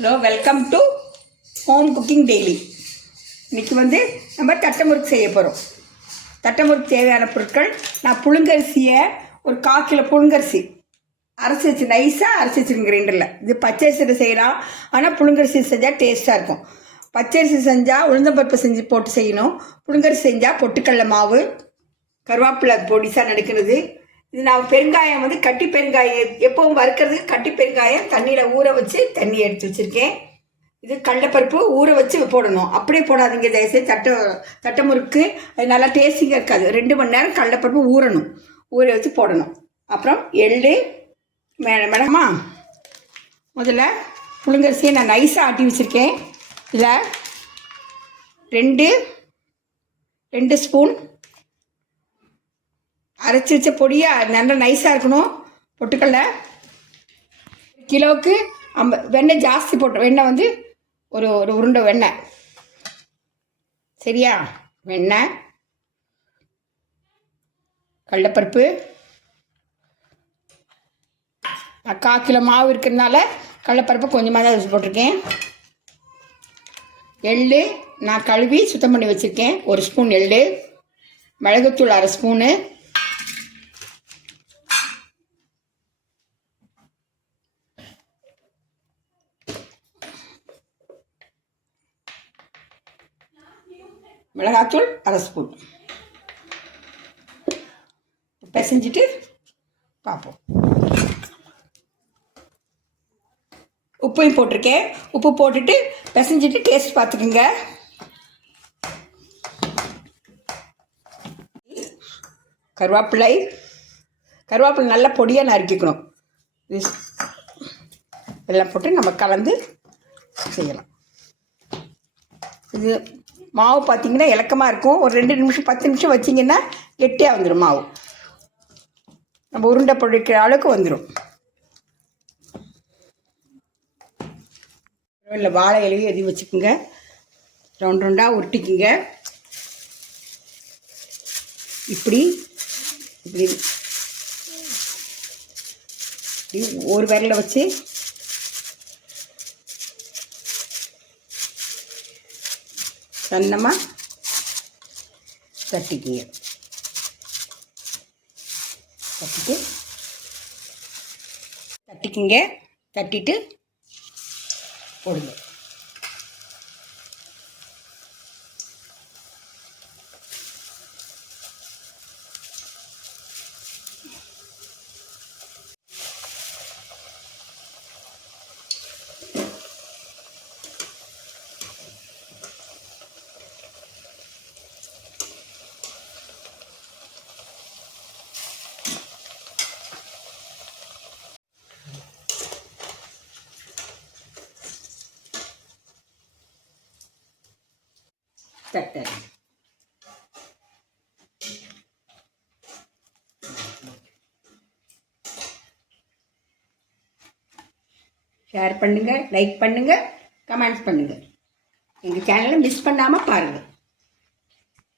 Hello, welcome to home cooking daily. இன்றைக்கி நம்ம தட்டை முறுக்கு செய்ய போகிறோம். தட்டை முறுக்கு தேவையான பொருட்கள், நான் புழுங்கரிசியை ஒரு 1/4 கிலோ புழுங்கரிசி அரைச்சி வச்சு நைஸாக அரைச்சி வச்சுருங்க கிரைண்டரில். இது பச்சரிசியில் செய்யலாம், ஆனால் புழுங்கரிசி செஞ்சால் டேஸ்ட்டாக இருக்கும். பச்சரிசி செஞ்சால் உளுந்தம்பருப்பு செஞ்சு போட்டு செய்யணும். புழுங்கரிசி செஞ்சால் பொட்டுக்கடலை மாவு, கருவேப்பிலை பொடிசாக நடுக்கிறது. இது நான் பெருங்காயம் கட்டி பெருங்காயம் எப்பவும் வறுக்கிறதுக்கு கட்டி பெருங்காயம் தண்ணியில் ஊற வச்சு தண்ணி எடுத்து வச்சுருக்கேன். இது கடலைப்பருப்பு ஊற வச்சு போடணும், அப்படியே போடாதீங்க தயவுசெய்து. தட்டை முறுக்கு அது நல்லா டேஸ்டிங்காக இருக்காது. 2 மணி நேரம் கடலைப்பருப்பு ஊறணும், ஊற வச்சு போடணும். அப்புறம் எள்ளு மேடமா, முதல்ல புழுங்கரிசியை நான் நைஸாக ஆட்டி வச்சுருக்கேன். இதில் 2 ஸ்பூன் அரைச்சி வச்ச பொடியாக நல்லா நைஸாக இருக்கணும். பொட்டுக்கடலை கிலோவுக்கு வெண்ணெய் ஜாஸ்தி போட்டோம். வெண்ணெய் ஒரு உருண்டை வெண்ணெய், சரியா? வெண்ணெய், கடலைப்பருப்பு, 1/4 கிலோ மாவு இருக்கிறதுனால கடலைப்பருப்பு கொஞ்சமாக தான் வச்சு போட்டிருக்கேன். எள்ளு நான் கழுவி சுத்தம் பண்ணி வச்சுருக்கேன், 1 ஸ்பூன் எள்ளு. மிளகுத்தூள் 1/2 ஸ்பூனு. மிளகாத்தூள் 1/2 ஸ்பூன். பிசைஞ்சிட்டு பார்ப்போம். உப்பையும் போட்டிருக்கேன். உப்பு போட்டுட்டு பிசைஞ்சிட்டு டேஸ்ட் பார்த்துக்குங்க. கருவேப்பிலை நல்லா பொடியாக நறுக்கிக்கணும். எல்லாம் போட்டு நம்ம கலந்து செய்யலாம். இது மாவு பார்த்திங்கன்னா இலக்கமாக இருக்கும். ஒரு 2 நிமிஷம் 10 நிமிஷம் வச்சிங்கன்னா கெட்டியாக வந்துடும் மாவு. நம்ம உருண்டை பொழிக்கிற அளவுக்கு வந்துடும். இல்லை வாழை இலையும் எதையும் வச்சுக்கோங்க. ரவுண்டாக உருட்டிக்குங்க. இப்படி ஒரு விரலை வச்சு சன்னமாக தட்டிக்குங்க. தட்டிட்டு போடுங்க. தட்டை ஷேர் பண்ணுங்கள், லைக் பண்ணுங்கள், கமெண்ட்ஸ் பண்ணுங்கள். எங்கள் சேனலை மிஸ் பண்ணாமல் பாருங்கள்.